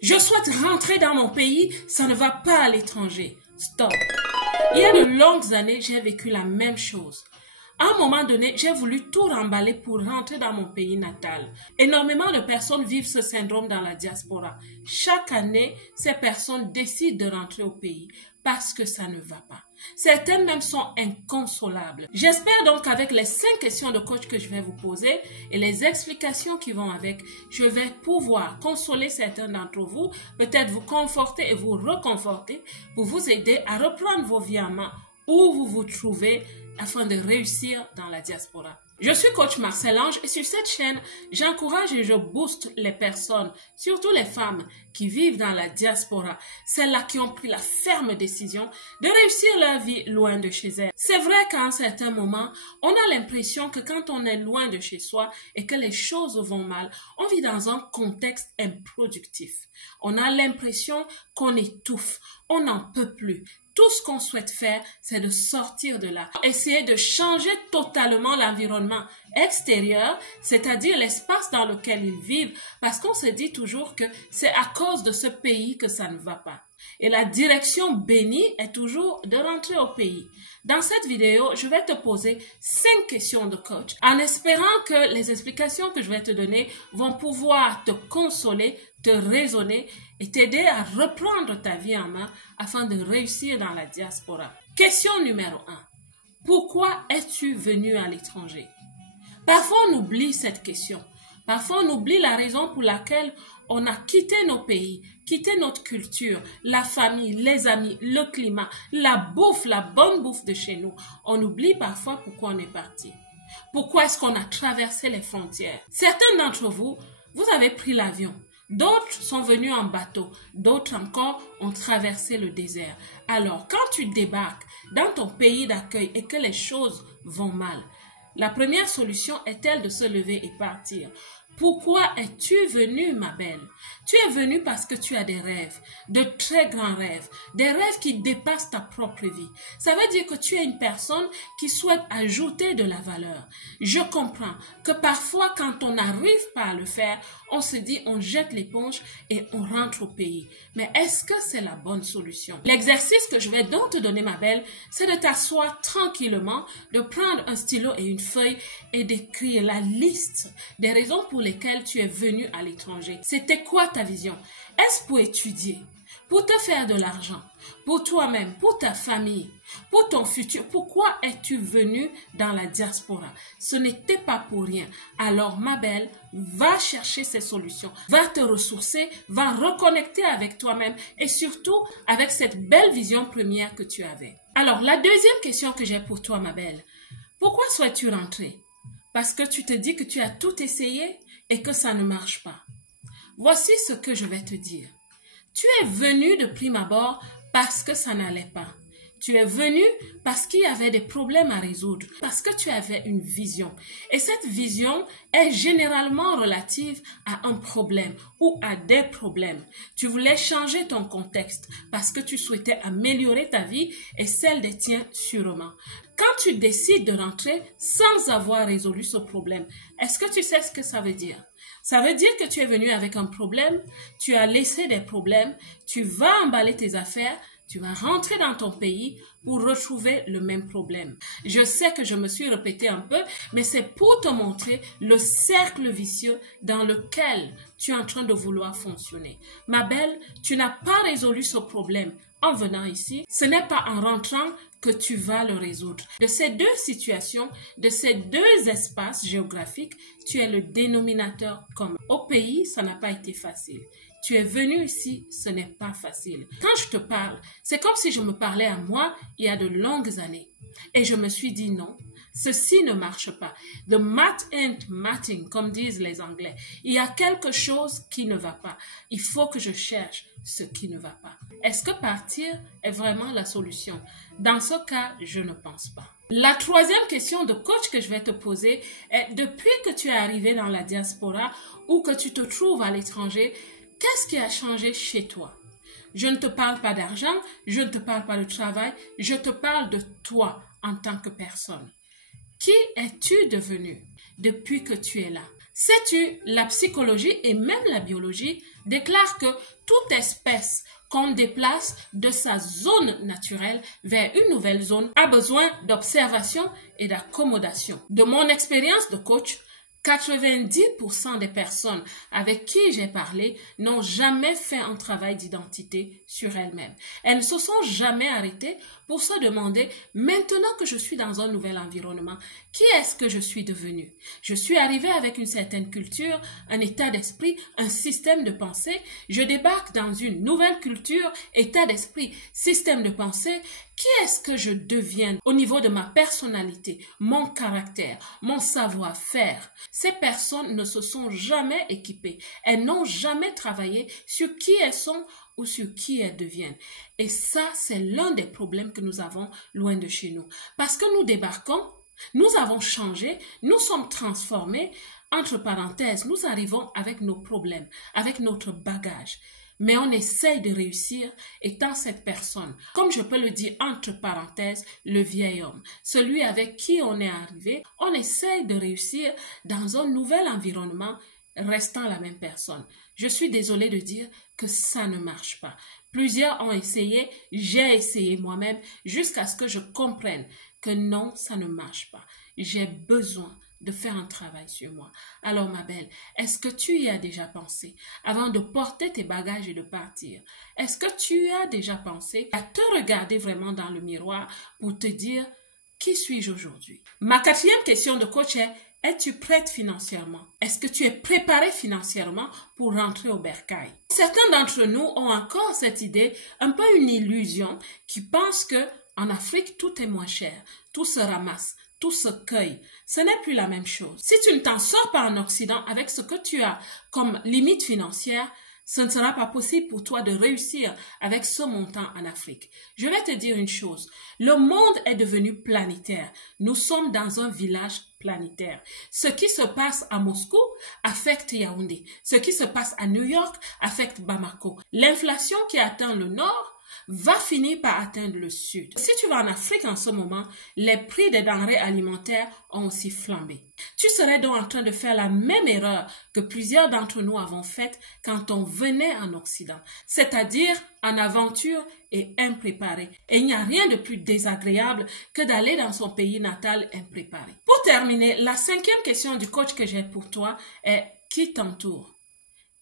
Je souhaite rentrer dans mon pays, ça ne va pas à l'étranger. Stop. Il y a de longues années, j'ai vécu la même chose. À un moment donné, j'ai voulu tout remballer pour rentrer dans mon pays natal. Énormément de personnes vivent ce syndrome dans la diaspora. Chaque année, ces personnes décident de rentrer au pays parce que ça ne va pas. Certaines même sont inconsolables. J'espère donc qu'avec les 5 questions de coach que je vais vous poser et les explications qui vont avec, je vais pouvoir consoler certains d'entre vous, peut-être vous conforter et vous reconforter pour vous aider à reprendre vos vies en main où vous vous trouvez afin de réussir dans la diaspora. Je suis coach Marcel Ange et sur cette chaîne, j'encourage et je booste les personnes, surtout les femmes qui vivent dans la diaspora, celles-là qui ont pris la ferme décision de réussir leur vie loin de chez elles. C'est vrai qu'à un certain moment, on a l'impression que quand on est loin de chez soi et que les choses vont mal, on vit dans un contexte improductif. On a l'impression qu'on étouffe, on n'en peut plus. Tout ce qu'on souhaite faire, c'est de sortir de là. Essayer de changer totalement l'environnement extérieur, c'est-à-dire l'espace dans lequel ils vivent, parce qu'on se dit toujours que c'est à cause de ce pays que ça ne va pas. Et la direction bénie est toujours de rentrer au pays. Dans cette vidéo, je vais te poser 5 questions de coach en espérant que les explications que je vais te donner vont pouvoir te consoler, te raisonner et t'aider à reprendre ta vie en main afin de réussir dans la diaspora. Question numéro 1. Pourquoi es-tu venu à l'étranger? Parfois, on oublie cette question. Parfois, on oublie la raison pour laquelle on a quitté nos pays, quitté notre culture, la famille, les amis, le climat, la bouffe, la bonne bouffe de chez nous. On oublie parfois pourquoi on est parti. Pourquoi est-ce qu'on a traversé les frontières? Certains d'entre vous, vous avez pris l'avion. D'autres sont venus en bateau. D'autres encore ont traversé le désert. Alors, quand tu débarques dans ton pays d'accueil et que les choses vont mal, la première solution est-elle de se lever et partir? Pourquoi es-tu venu, ma belle? Tu es venu parce que tu as des rêves, de très grands rêves, des rêves qui dépassent ta propre vie. Ça veut dire que tu es une personne qui souhaite ajouter de la valeur. Je comprends que parfois, quand on n'arrive pas à le faire, on se dit, on jette l'éponge et on rentre au pays. Mais est-ce que c'est la bonne solution? L'exercice que je vais donc te donner, ma belle, c'est de t'asseoir tranquillement, de prendre un stylo et une feuille et d'écrire la liste des raisons pour lesquelles tu es venu à l'étranger. C'était quoi ta vision? Est-ce pour étudier? Pour te faire de l'argent? Pour toi-même? Pour ta famille? Pour ton futur? Pourquoi es-tu venu dans la diaspora? Ce n'était pas pour rien. Alors, ma belle, va chercher ces solutions. Va te ressourcer, va reconnecter avec toi-même et surtout avec cette belle vision première que tu avais. Alors, la deuxième question que j'ai pour toi, ma belle. Pourquoi souhaites-tu rentrer? Parce que tu te dis que tu as tout essayé et que ça ne marche pas. Voici ce que je vais te dire. Tu es venu de prime abord parce que ça n'allait pas. Tu es venu parce qu'il y avait des problèmes à résoudre, parce que tu avais une vision. Et cette vision est généralement relative à un problème ou à des problèmes. Tu voulais changer ton contexte parce que tu souhaitais améliorer ta vie et celle des tiens sûrement. Quand tu décides de rentrer sans avoir résolu ce problème, est-ce que tu sais ce que ça veut dire? Ça veut dire que tu es venu avec un problème, tu as laissé des problèmes, tu vas emballer tes affaires, tu vas rentrer dans ton pays pour retrouver le même problème. Je sais que je me suis répétée un peu, mais c'est pour te montrer le cercle vicieux dans lequel tu es en train de vouloir fonctionner. Ma belle, tu n'as pas résolu ce problème en venant ici. Ce n'est pas en rentrant que tu vas le résoudre. De ces deux situations, de ces deux espaces géographiques, tu es le dénominateur commun. Au pays, ça n'a pas été facile. Tu es venu ici, ce n'est pas facile. Quand je te parle, c'est comme si je me parlais à moi il y a de longues années. Et je me suis dit non, ceci ne marche pas. The math ain't matching, comme disent les Anglais. Il y a quelque chose qui ne va pas. Il faut que je cherche ce qui ne va pas. Est-ce que partir est vraiment la solution? Dans ce cas, je ne pense pas. La troisième question de coach que je vais te poser est, depuis que tu es arrivé dans la diaspora ou que tu te trouves à l'étranger, qu'est-ce qui a changé chez toi? Je ne te parle pas d'argent, je ne te parle pas de travail, je te parle de toi en tant que personne. Qui es-tu devenu depuis que tu es là? Sais-tu, la psychologie et même la biologie déclarent que toute espèce qu'on déplace de sa zone naturelle vers une nouvelle zone a besoin d'observation et d'accommodation. De mon expérience de coach, 90% des personnes avec qui j'ai parlé n'ont jamais fait un travail d'identité sur elles-mêmes. Elles ne se sont jamais arrêtées pour se demander, maintenant que je suis dans un nouvel environnement, qui est-ce que je suis devenue? Je suis arrivée avec une certaine culture, un état d'esprit, un système de pensée. Je débarque dans une nouvelle culture, état d'esprit, système de pensée. Qui est-ce que je deviens au niveau de ma personnalité, mon caractère, mon savoir-faire? Ces personnes ne se sont jamais équipées. Elles n'ont jamais travaillé sur qui elles sont ou sur qui elles deviennent. Et ça, c'est l'un des problèmes que nous avons loin de chez nous. Parce que nous débarquons, nous avons changé, nous sommes transformés. Entre parenthèses, nous arrivons avec nos problèmes, avec notre bagage. Mais on essaye de réussir étant cette personne, comme je peux le dire entre parenthèses, le vieil homme, celui avec qui on est arrivé, on essaye de réussir dans un nouvel environnement, restant la même personne. Je suis désolée de dire que ça ne marche pas. Plusieurs ont essayé, j'ai essayé moi-même, jusqu'à ce que je comprenne que non, ça ne marche pas. J'ai besoin de faire un travail sur moi. Alors ma belle, est-ce que tu y as déjà pensé avant de porter tes bagages et de partir? Est-ce que tu as déjà pensé à te regarder vraiment dans le miroir pour te dire qui suis-je aujourd'hui? Ma quatrième question de coach est: es-tu prête financièrement? Est-ce que tu es préparé financièrement pour rentrer au bercail? Certains d'entre nous ont encore cette idée, un peu une illusion, qui pense que en Afrique tout est moins cher, tout se ramasse, tout se cueille. Ce n'est plus la même chose. Si tu ne t'en sors pas en Occident avec ce que tu as comme limite financière, ce ne sera pas possible pour toi de réussir avec ce montant en Afrique. Je vais te dire une chose, le monde est devenu planétaire. Nous sommes dans un village planétaire. Ce qui se passe à Moscou affecte Yaoundé. Ce qui se passe à New York affecte Bamako. L'inflation qui atteint le nord va finir par atteindre le sud. Si tu vas en Afrique en ce moment, les prix des denrées alimentaires ont aussi flambé. Tu serais donc en train de faire la même erreur que plusieurs d'entre nous avons faite quand on venait en Occident, c'est-à-dire en aventure et impréparé. Et il n'y a rien de plus désagréable que d'aller dans son pays natal impréparé. Pour terminer, la cinquième question du coach que j'ai pour toi est: qui t'entoure?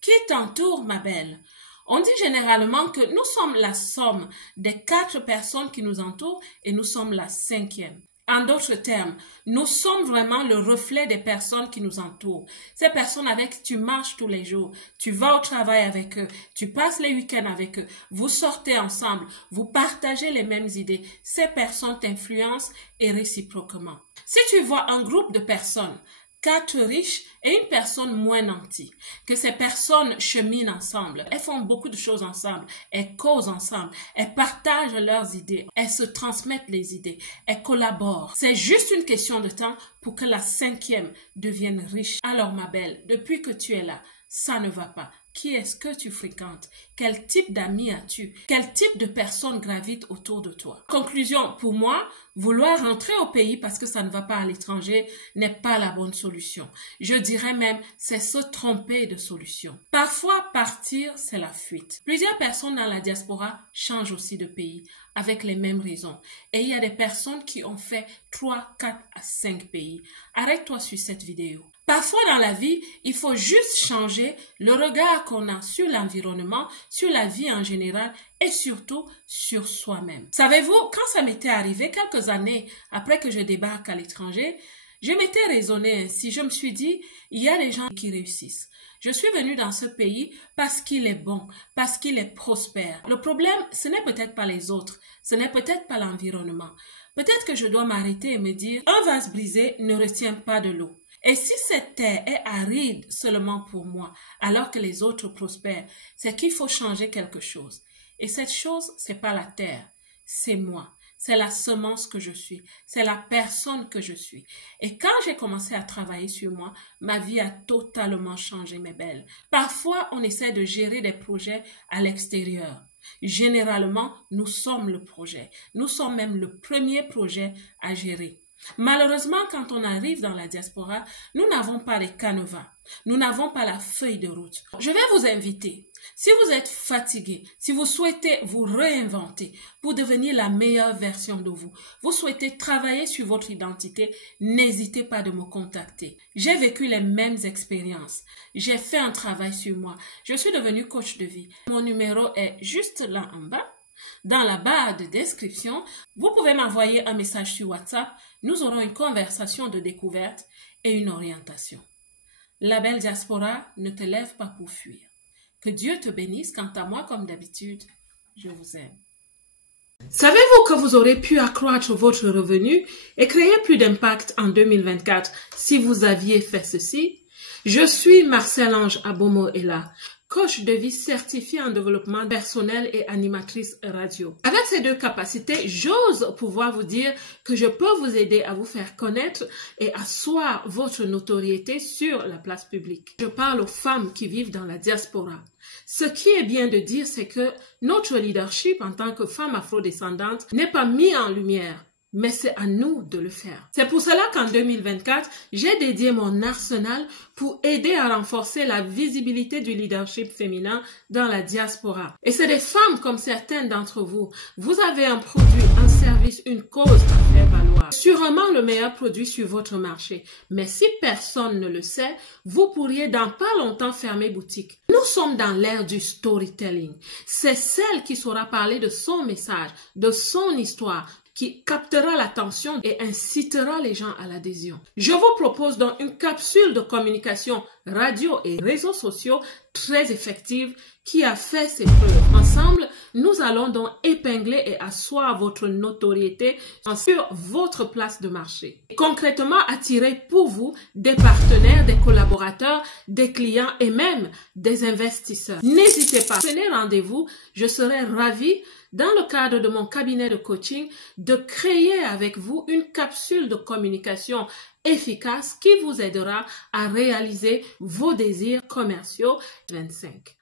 Qui t'entoure, ma belle? On dit généralement que nous sommes la somme des 4 personnes qui nous entourent et nous sommes la 5e. En d'autres termes, nous sommes vraiment le reflet des personnes qui nous entourent. Ces personnes avec qui tu marches tous les jours, tu vas au travail avec eux, tu passes les week-ends avec eux, vous sortez ensemble, vous partagez les mêmes idées. Ces personnes t'influencent et réciproquement. Si tu vois un groupe de personnes, 4 riches et une personne moins nantie, que ces personnes cheminent ensemble, elles font beaucoup de choses ensemble, elles causent ensemble, elles partagent leurs idées, elles se transmettent les idées, elles collaborent. C'est juste une question de temps pour que la 5e devienne riche. Alors ma belle, depuis que tu es là, ça ne va pas. Qui est-ce que tu fréquentes? Quel type d'amis as-tu? Quel type de personnes gravitent autour de toi? Conclusion, pour moi, vouloir rentrer au pays parce que ça ne va pas à l'étranger n'est pas la bonne solution. Je dirais même, c'est se tromper de solution. Parfois, partir, c'est la fuite. Plusieurs personnes dans la diaspora changent aussi de pays avec les mêmes raisons. Et il y a des personnes qui ont fait 3, 4 à 5 pays. Arrête-toi sur cette vidéo. Parfois dans la vie, il faut juste changer le regard qu'on a sur l'environnement, sur la vie en général et surtout sur soi-même. Savez-vous, quand ça m'était arrivé quelques années après que je débarque à l'étranger, je m'étais raisonné ainsi. Je me suis dit, il y a des gens qui réussissent. Je suis venue dans ce pays parce qu'il est bon, parce qu'il est prospère. Le problème, ce n'est peut-être pas les autres, ce n'est peut-être pas l'environnement. Peut-être que je dois m'arrêter et me dire, un vase brisé ne retient pas de l'eau. Et si cette terre est aride seulement pour moi, alors que les autres prospèrent, c'est qu'il faut changer quelque chose. Et cette chose, c'est pas la terre, c'est moi. C'est la semence que je suis, c'est la personne que je suis. Et quand j'ai commencé à travailler sur moi, ma vie a totalement changé, mes belles. Parfois, on essaie de gérer des projets à l'extérieur. Généralement, nous sommes le projet. Nous sommes même le premier projet à gérer. Malheureusement, quand on arrive dans la diaspora, nous n'avons pas les canevas. Nous n'avons pas la feuille de route. Je vais vous inviter, si vous êtes fatigué, si vous souhaitez vous réinventer pour devenir la meilleure version de vous, vous souhaitez travailler sur votre identité, n'hésitez pas de me contacter. J'ai vécu les mêmes expériences. J'ai fait un travail sur moi. Je suis devenue coach de vie. Mon numéro est juste là en bas. Dans la barre de description, vous pouvez m'envoyer un message sur WhatsApp. Nous aurons une conversation de découverte et une orientation. La belle diaspora, ne te lève pas pour fuir. Que Dieu te bénisse. Quant à moi, comme d'habitude, je vous aime. Savez-vous que vous aurez pu accroître votre revenu et créer plus d'impact en 2024 si vous aviez fait ceci? Je suis Marcel-Ange Abomo-Ella, coach de vie certifiée en développement personnel et animatrice radio. Avec ces deux capacités, j'ose pouvoir vous dire que je peux vous aider à vous faire connaître et asseoir votre notoriété sur la place publique. Je parle aux femmes qui vivent dans la diaspora. Ce qui est bien de dire, c'est que notre leadership en tant que femme afrodescendante n'est pas mis en lumière. Mais c'est à nous de le faire. C'est pour cela qu'en 2024, j'ai dédié mon arsenal pour aider à renforcer la visibilité du leadership féminin dans la diaspora. Et c'est des femmes comme certaines d'entre vous. Vous avez un produit, un service, une cause à faire valoir. Sûrement le meilleur produit sur votre marché. Mais si personne ne le sait, vous pourriez dans pas longtemps fermer boutique. Nous sommes dans l'ère du storytelling. C'est celle qui saura parler de son message, de son histoire, qui captera l'attention et incitera les gens à l'adhésion. Je vous propose donc une capsule de communication radio et réseaux sociaux très effective qui a fait ses preuves. Ensemble, nous allons donc épingler et asseoir votre notoriété sur votre place de marché. Et concrètement, attirer pour vous des partenaires, des collaborateurs, des clients et même des investisseurs. N'hésitez pas, prenez rendez-vous, je serai ravie dans le cadre de mon cabinet de coaching, de créer avec vous une capsule de communication efficace qui vous aidera à réaliser vos désirs commerciaux 25.